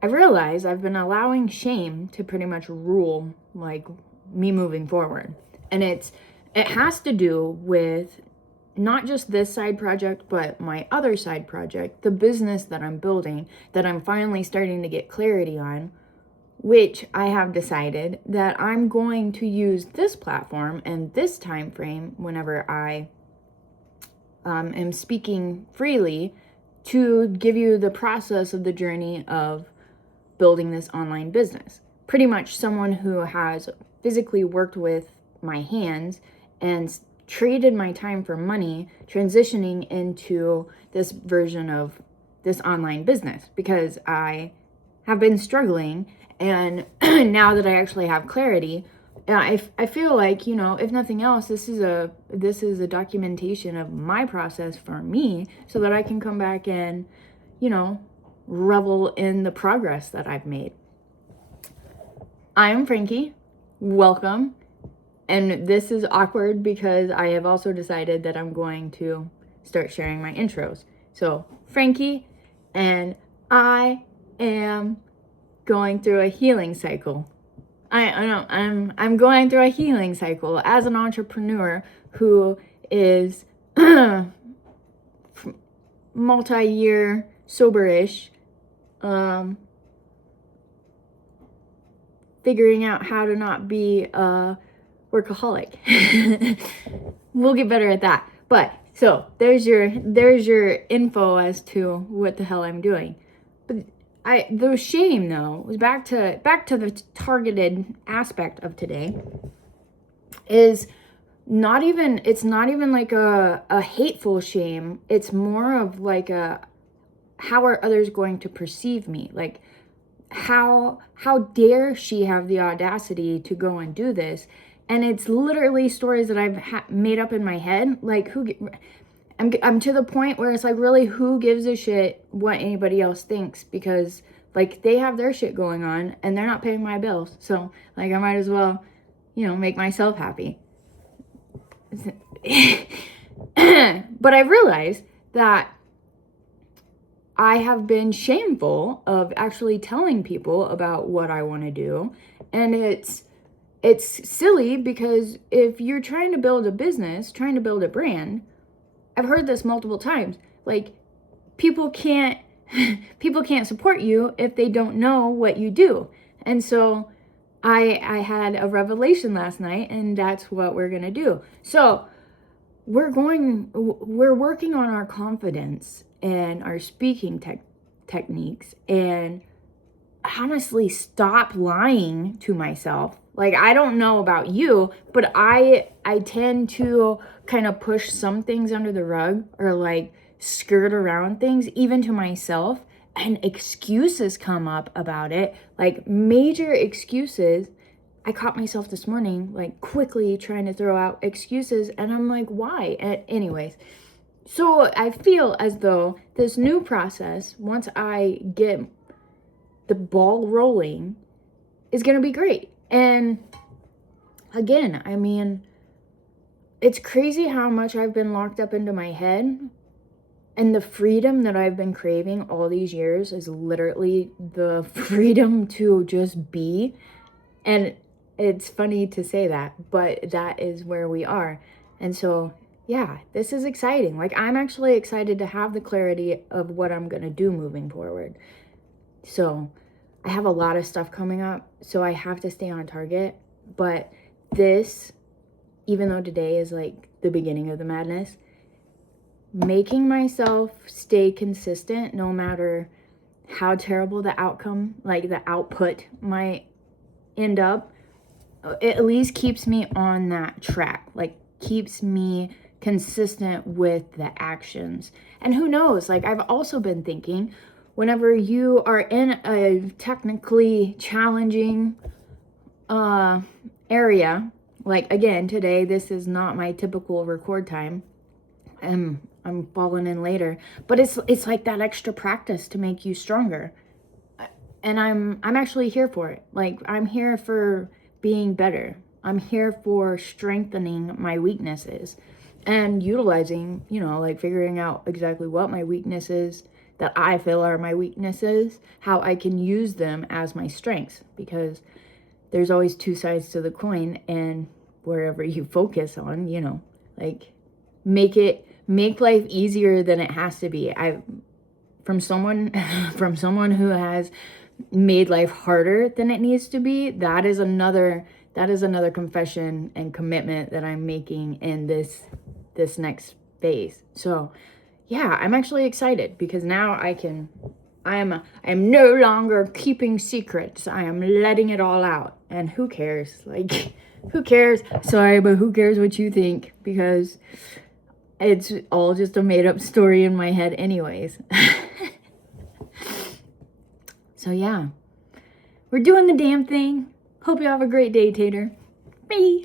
I realize I've been allowing shame to pretty much rule like me moving forward. And it has to do with not just this side project, but my other side project, the business that I'm building, that I'm finally starting to get clarity on, which I have decided that I'm going to use this platform and this time frame whenever I am speaking freely to give you the process of the journey of building this online business. Pretty much someone who has physically worked with my hands and traded my time for money, transitioning into this version of this online business, because I have been struggling, and now that I actually have clarity, I feel like, you know, if nothing else, this is a documentation of my process for me, so that I can come back and, you know, revel in the progress that I've made. I am Frankie. Welcome. And this is awkward because I have also decided that I'm going to start sharing my intros. So, Frankie, and I am going through a healing cycle. I'm going through a healing cycle as an entrepreneur who is multi-year soberish, figuring out how to not be a workaholic. We'll get better at that. But so there's your info as to what the hell I'm doing. But the shame though was back to the targeted aspect of today is it's not even like a hateful shame. It's more of like a, how are others going to perceive me? Like, how dare she have the audacity to go and do this? And it's literally stories that I've made up in my head. Like, I'm to the point where it's like, really, who gives a shit what anybody else thinks? Because like, they have their shit going on and they're not paying my bills. So like, I might as well, you know, make myself happy. But I realized that I have been shameful of actually telling people about what I want to do. And it's silly, because if you're trying to build a business, trying to build a brand, I've heard this multiple times, like, people can't support you if they don't know what you do. And so I had a revelation last night, and that's what we're going to do. So we're working on our confidence and our speaking techniques, and honestly stop lying to myself. Like, I don't know about you, but I tend to kind of push some things under the rug, or like skirt around things, even to myself, and excuses come up about it, like major excuses. I caught myself this morning, like, quickly trying to throw out excuses, and I'm like, why? Anyways, so I feel as though this new process, once I get the ball rolling, is going to be great. And again, I mean, it's crazy how much I've been locked up into my head, and the freedom that I've been craving all these years is literally the freedom to just be. And it's funny to say that, but that is where we are. And so, yeah, this is exciting. Like, I'm actually excited to have the clarity of what I'm going to do moving forward. So I have a lot of stuff coming up, so I have to stay on target. But this, even though today is like the beginning of the madness, making myself stay consistent no matter how terrible the outcome, like the output might end up, it at least keeps me on that track, like keeps me consistent with the actions. And who knows, like, I've also been thinking, whenever you are in a technically challenging area, like, again, today, this is not my typical record time. I'm falling in later, but it's like that extra practice to make you stronger. And I'm actually here for it. Like, I'm here for being better. I'm here for strengthening my weaknesses and utilizing, you know, like figuring out exactly what my weakness is that I feel are my weaknesses, how I can use them as my strengths, because there's always two sides to the coin, and wherever you focus on, you know, like make life easier than it has to be. From someone who has made life harder than it needs to be, that is another confession and commitment that I'm making in this next phase. So yeah, I'm actually excited because now I am no longer keeping secrets. I am letting it all out. And who cares? Like, who cares? Sorry, but who cares what you think? Because it's all just a made up story in my head anyways. So yeah, we're doing the damn thing. Hope you have a great day, Tater. Bye.